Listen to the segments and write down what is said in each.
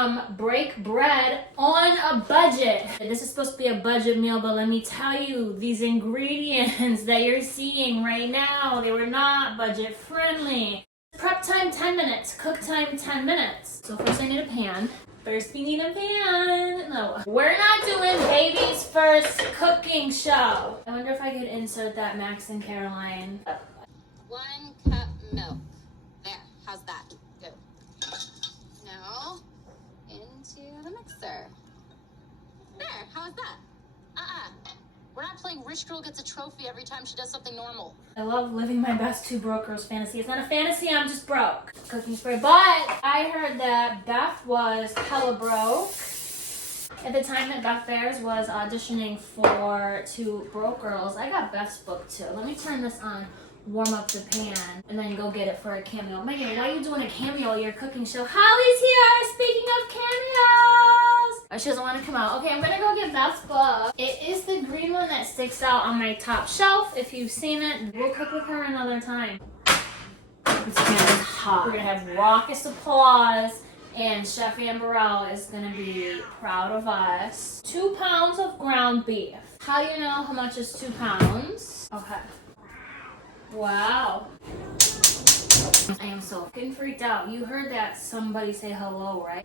from Break Bread on a Budget. This is supposed to be a budget meal, but let me tell you, these ingredients that you're seeing right now, they were not budget friendly. Prep time 10 minutes, cook time 10 minutes. So first I need a pan. First we need a pan. No, we're not doing baby's first cooking show. I wonder if I could insert that Max and Caroline. 1 cup milk. There, how's that? Good. Now, into the mixer. There, how's that? We're not playing Rich Girl Gets a Trophy every time she does something normal. I love living my best two broke girls fantasy. It's not a fantasy, I'm just broke. Cooking spray. But I heard that Beth was hella broke at the time that Beth Bears was auditioning for Two Broke Girls. I got Beth's book too. Let me turn this on, warm up the pan, and then go get it for a cameo. Megan, why are you doing a cameo at your cooking show? Holly's here! Speaking of cameos! Oh, she doesn't want to come out. Okay, I'm gonna go get Beth's book. It is the green one that sticks out on my top shelf. If you've seen it, we'll cook with her another time. This pan is hot. We're gonna have raucous applause, and Chef Amberelle is gonna be proud of us. 2 pounds of ground beef. How do you know how much is 2 pounds? Okay. Wow. I am so fucking freaked out. You heard that somebody say hello, right?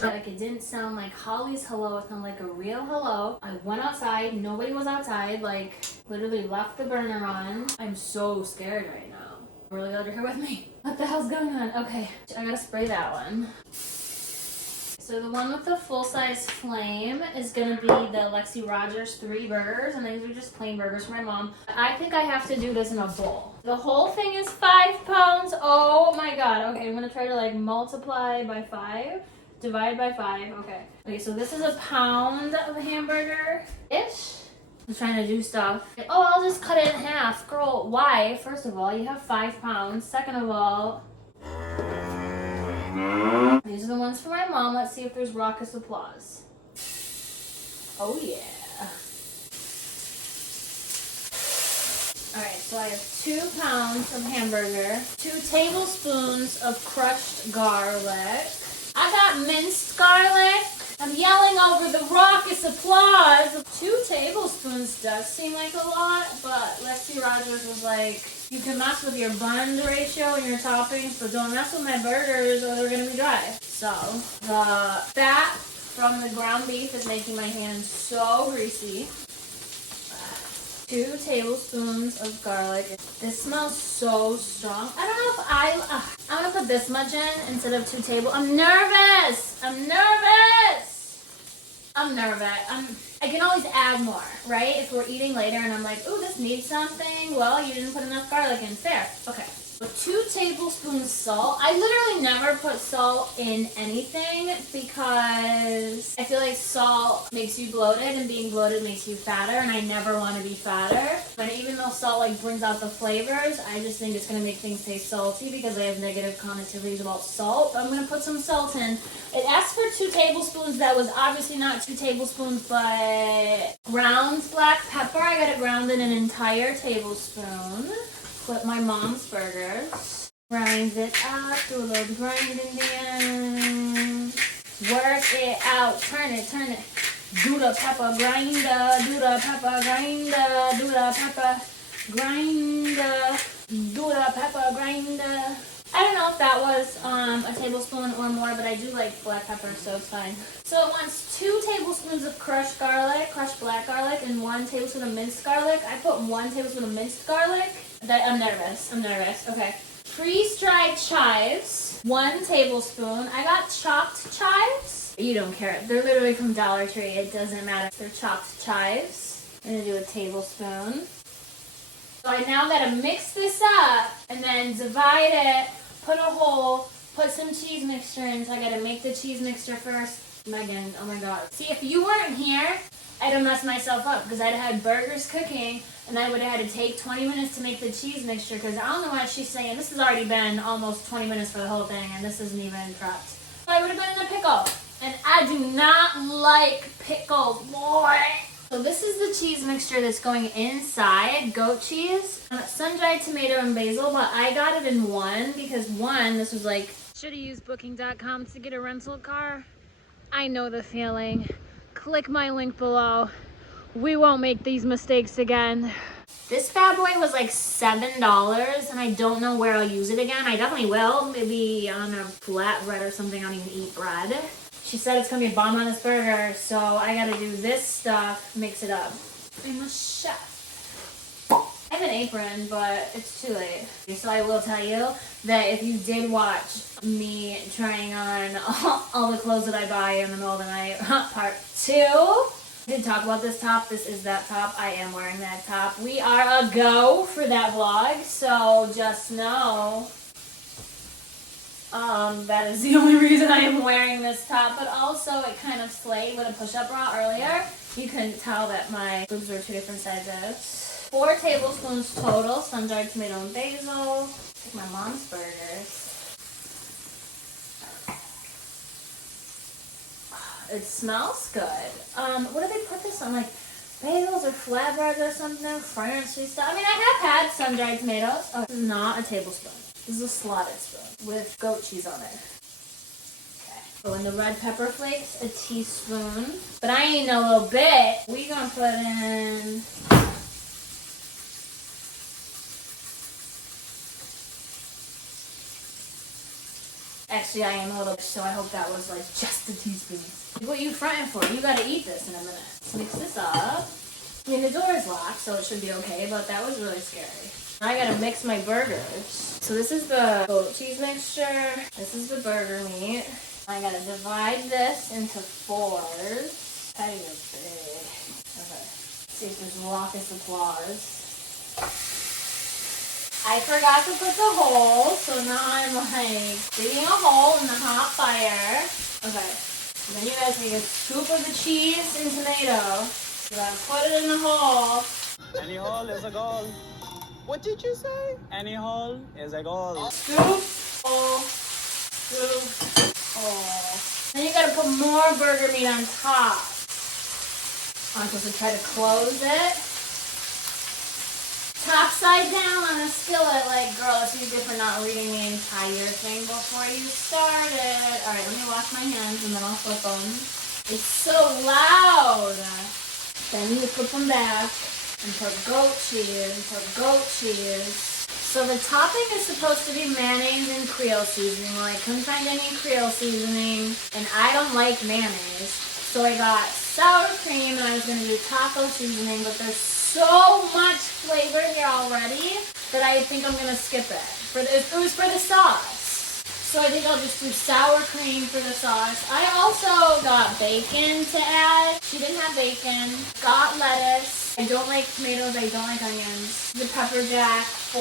Like, it didn't sound like Holly's hello, it sounded like a real hello. I went outside, nobody was outside, like, literally left the burner on. I'm so scared right now. Really glad you're here with me. What the hell's going on? Okay, I gotta spray that one. So the one with the full-size flame is gonna be the Lexy Rogers 3 burgers, and these are just plain burgers for my mom. I think I have to do this in a bowl. The whole thing is 5 pounds. Oh my god. Okay, I'm gonna try to like multiply by 5. Divide by 5. Okay. Okay, so this is a pound of hamburger-ish. I'm trying to do stuff. Oh, I'll just cut it in half. Girl, why? First of all, you have 5 pounds. Second of all, these are the ones for my mom. Let's see if there's raucous applause. Oh yeah. Alright, so I have 2 pounds of hamburger, 2 tablespoons of crushed garlic. I got minced garlic. I'm yelling over the raucous applause. 2 tablespoons does seem like a lot, but Lexy Rogers was like, you can mess with your bun ratio and your toppings, but don't mess with my burgers or they're gonna be dry. So, the fat from the ground beef is making my hands so greasy. 2 tablespoons of garlic. This smells so strong. I don't know if I'm gonna put this much in instead of 2 tablespoons. I'm nervous. I can always add more, right? If we're eating later and I'm like, ooh, this needs something. Well, you didn't put enough garlic in. Fair. Okay. So 2 tablespoons salt. I literally never put salt in anything because I feel like salt makes you bloated and being bloated makes you fatter, and I never want to be fatter. But even though salt like brings out the flavors, I just think it's going to make things taste salty because I have negative connotations about salt. But I'm going to put some salt in. It asked for 2 tablespoons. That was obviously not 2 tablespoons, but ground black pepper. I got it ground in an entire tablespoon. With my mom's burgers. Grind it out, do a little grinding in. Work it out, turn it. Do the pepper grinder, do the pepper grinder, do the pepper grinder, do the pepper grinder. I don't know if that was a tablespoon or more, but I do like black pepper, so it's fine. So it wants 2 tablespoons of crushed garlic, crushed black garlic, and 1 tablespoon of minced garlic. I put 1 tablespoon of minced garlic. I'm nervous. Okay. Freeze-dried chives, 1 tablespoon. I got chopped chives. You don't care. They're literally from Dollar Tree. It doesn't matter. They're chopped chives. I'm going to do a tablespoon. So I now got to mix this up and then divide it, put a hole, put some cheese mixture in. So I got to make the cheese mixture first. Megan, oh my god. See, if you weren't here, I'd have messed myself up because I'd had burgers cooking and I would have had to take 20 minutes to make the cheese mixture because I don't know why she's saying this has already been almost 20 minutes for the whole thing and this isn't even prepped. So I would have been in a pickle. And I do not like pickles, boy. So this is the cheese mixture that's going inside, goat cheese, sun-dried tomato and basil, but I got it in 1 because 1, this was like Should have used booking.com to get a rental car. I know the feeling. Click my link below. We won't make these mistakes again. This bad boy was like $7 and I don't know where I'll use it again. I definitely will. Maybe on a flatbread or something. I don't even eat bread. She said it's gonna be a bomb on this burger, so I gotta do this stuff, mix it up. I'm a chef. I have an apron, but it's too late. So I will tell you that if you did watch me trying on all the clothes that I buy in the middle of the night, part 2, I did talk about this top. This is that top. I am wearing that top. We are a go for that vlog, so just know that is the only reason I am wearing this top, but also it kind of slayed with a push-up bra earlier. You couldn't tell that my boobs were 2 different sizes. 4 tablespoons total, sun-dried tomato and basil. Like my mom's burgers. It smells good. What do they put this on? Like bagels or flatbreads or something? Fancy stuff. I mean, I have had sun-dried tomatoes. Oh, this is not a tablespoon. This is a slotted spoon with goat cheese on it. Okay. Oh, and the red pepper flakes, a teaspoon. But I ain't a little bit. We gonna put in... Actually, I am a little, so I hope that was like just a teaspoon. What are you frying for? You gotta eat this in a minute. Mix this up. I mean, the door is locked, so it should be okay, but that was really scary. I gotta mix my burgers. So this is the goat cheese mixture. This is the burger meat. I gotta divide this into 4s. Kind of big. Okay. Let's see if there's raucous applause. I forgot to put the hole, so now I'm like digging a hole in the hot fire. Okay. And then you guys make a scoop of the cheese and tomato. So I put it in the hole. Any hole is a goal. What did you say? Any hole is a goal. Scoop, hole, scoop, hole. Then you gotta put more burger meat on top. I'm supposed to try to close it. Top side down on a skillet, like, girl, that's what you did for not reading the entire thing before you started. Alright, let me wash my hands and then I'll flip them. It's so loud. Then you flip them back and put goat cheese, So the topping is supposed to be mayonnaise and Creole seasoning. Well, I couldn't find any Creole seasoning, and I don't like mayonnaise. So I got sour cream, and I was going to do taco seasoning, but there's so much flavor here already that I think I'm going to skip it. It was for the sauce. So I think I'll just do sour cream for the sauce. I also got bacon to add. She didn't have bacon. Got lettuce. I don't like tomatoes. I don't like onions. The pepper jack for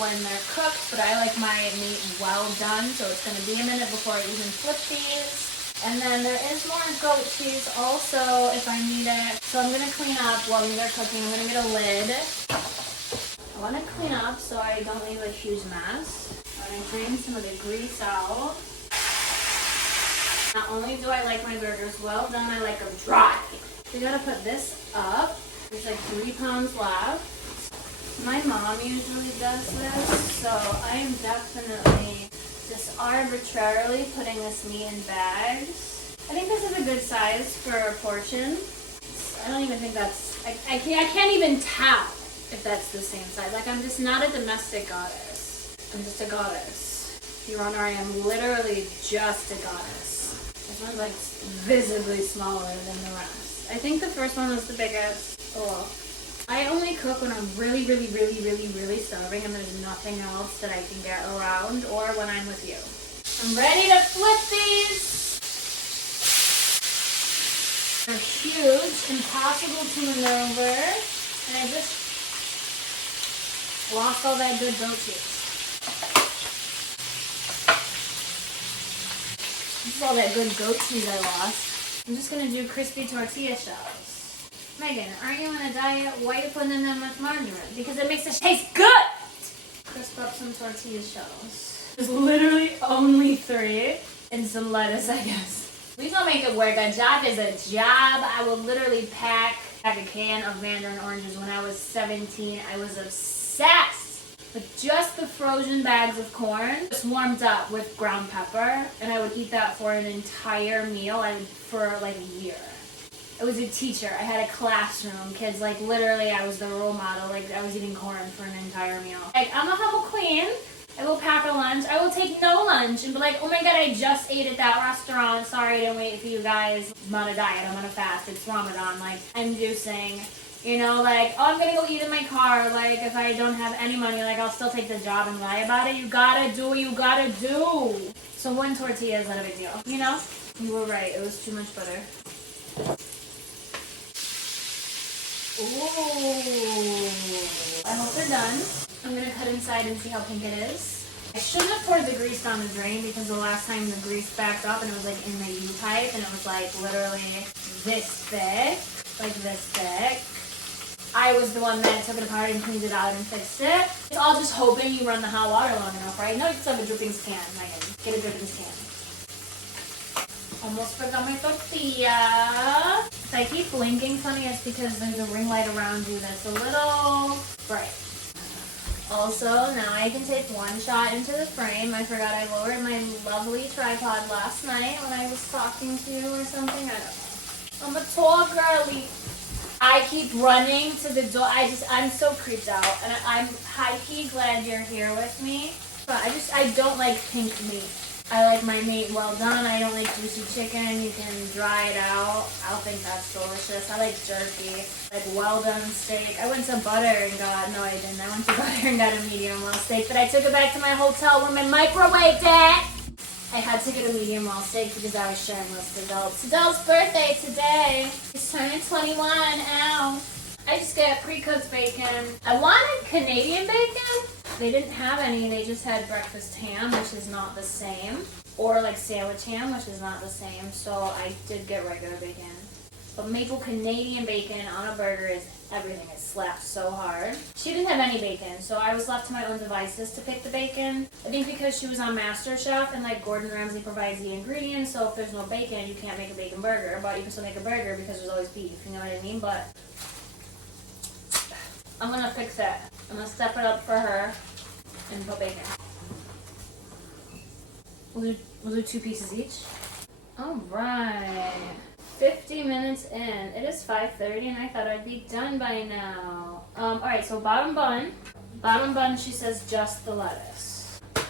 when they're cooked, but I like my meat well done, so it's going to be a minute before I even flip these. And then there is more goat cheese also if I need it. So I'm going to clean up while these are cooking. I'm going to get a lid. I want to clean up so I don't leave a huge mess. I'm going to drain some of the grease out. Not only do I like my burgers well done, I like them dry. So you got to put this up. There's like 3 pounds left. My mom usually does this, so I am definitely just arbitrarily putting this meat in bags. I think this is a good size for a portion. I don't even think that's, I can't even tell if that's the same size. Like, I'm just not a domestic goddess. I'm just a goddess. Your Honor, I am literally just a goddess. This one's like visibly smaller than the rest. I think the first one was the biggest. Oh, I only cook when I'm really starving and there's nothing else that I can get around, or when I'm with you. I'm ready to flip these. They're huge, impossible to maneuver, and I just lost all that good goat cheese. This is all that good goat cheese I lost. I'm just gonna do crispy tortilla shells. Megan, aren't you on a diet? Why are you putting in that much margarine? Because it makes it taste good! Crisp up some tortilla shells. There's literally only 3. And some lettuce, I guess. Please don't make it work. A job is a job. I will literally pack a can of mandarin oranges when I was 17. I was obsessed but just the frozen bags of corn just warmed up with ground pepper, and I would eat that for an entire meal for like a year. I was a teacher. I had a classroom. Kids, like, literally, I was the role model. Like, I was eating corn for an entire meal. Like, I'm a humble queen. I will pack a lunch. I will take no lunch and be like, oh my god, I just ate at that restaurant. Sorry, I didn't wait for you guys. I'm on a diet. I'm on a fast. It's Ramadan. Like, I'm juicing. You know, like, oh, I'm gonna go eat in my car. Like, if I don't have any money, like, I'll still take the job and lie about it. You gotta do what you gotta do. So one tortilla is not a big deal. You know? You were right. It was too much butter. Ooh. I hope they're done. I'm gonna cut inside and see how pink it is. I shouldn't have poured the grease down the drain because the last time the grease backed up and it was like in the U-pipe and it was like literally this thick. Like this thick. I was the one that took it apart and cleaned it out and fixed it. It's all just hoping you run the hot water long enough, right? No, you just have a dripping can, Megan. Get a dripping can. Almost forgot my tortilla. If I keep blinking funny, it's because there's a ring light around you that's a little bright. Also, now I can take one shot into the frame. I forgot I lowered my lovely tripod last night when I was talking to you or something. I don't know. I'm a tall girly. I keep running to the door. I'm so creeped out. And I'm high-key glad you're here with me. But I don't like pink meat. I like my meat well done. I don't like juicy chicken. You can dry it out. I don't think that's delicious. I like jerky, like well done steak. I went to butter and got, no I didn't. I went to butter and got a medium well steak, but I took it back to my hotel room and microwaved it. I had to get a medium well steak because I was sharing with Sidel. Sidel's birthday today. He's turning 21. Ow. I just get pre-cooked bacon. I wanted Canadian bacon. They didn't have any. They just had breakfast ham, which is not the same. Or like sandwich ham, which is not the same. So I did get regular bacon. But maple Canadian bacon on a burger is everything. It slaps so hard. She didn't have any bacon, so I was left to my own devices to pick the bacon. I think because she was on Masterchef and like Gordon Ramsay provides the ingredients, so if there's no bacon, you can't make a bacon burger. But you can still make a burger because there's always beef, you know what I mean? But I'm gonna fix it. I'm gonna step it up for her and put bacon. We'll do 2 pieces each. Alright. 50 minutes in. It is 5:30 and I thought I'd be done by now. Alright, so bottom bun. Bottom bun, she says just the lettuce. Do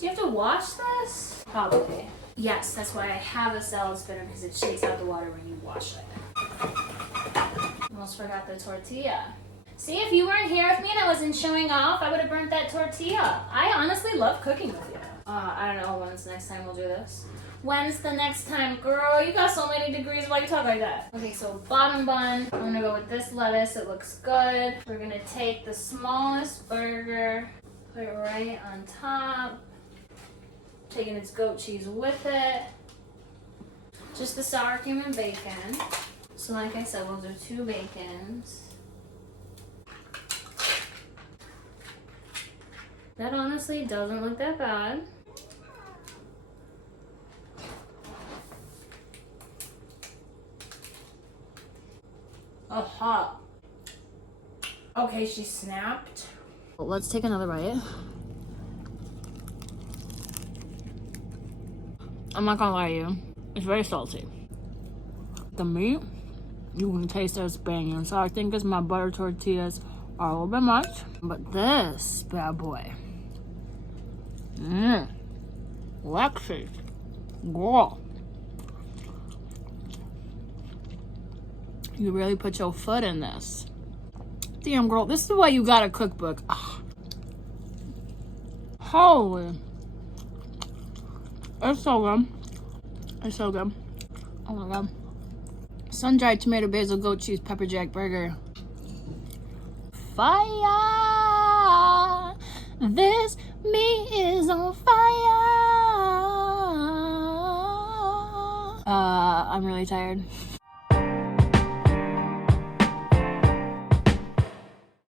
you have to wash this? Probably. Yes, that's why I have a salad spinner because it shakes out the water when you wash it. Almost forgot the tortilla. See, if you weren't here with me and I wasn't showing off, I would have burnt that tortilla. I honestly love cooking with you. I don't know when's the next time we'll do this. When's the next time? Girl, you got so many degrees. Why you talk like that? Okay, so bottom bun. I'm gonna go with this lettuce. It looks good. We're gonna take the smallest burger, put it right on top. Taking its goat cheese with it. Just the sour cream and bacon. So like I said, we'll do 2 bacons. That honestly doesn't look that bad. Aha. Okay, she snapped. Let's take another bite. I'm not gonna lie to you. It's very salty. The meat, you can taste it's banging. So I think it's my butter tortillas are a little bit much. But this bad boy. Lexy. Girl. You really put your foot in this. Damn, girl. This is why you got a cookbook. Ugh. Holy. It's so good. It's so good. Oh my god. Sun-dried tomato, basil, goat cheese, pepper jack burger. Fire! This meat is on fire! I'm really tired.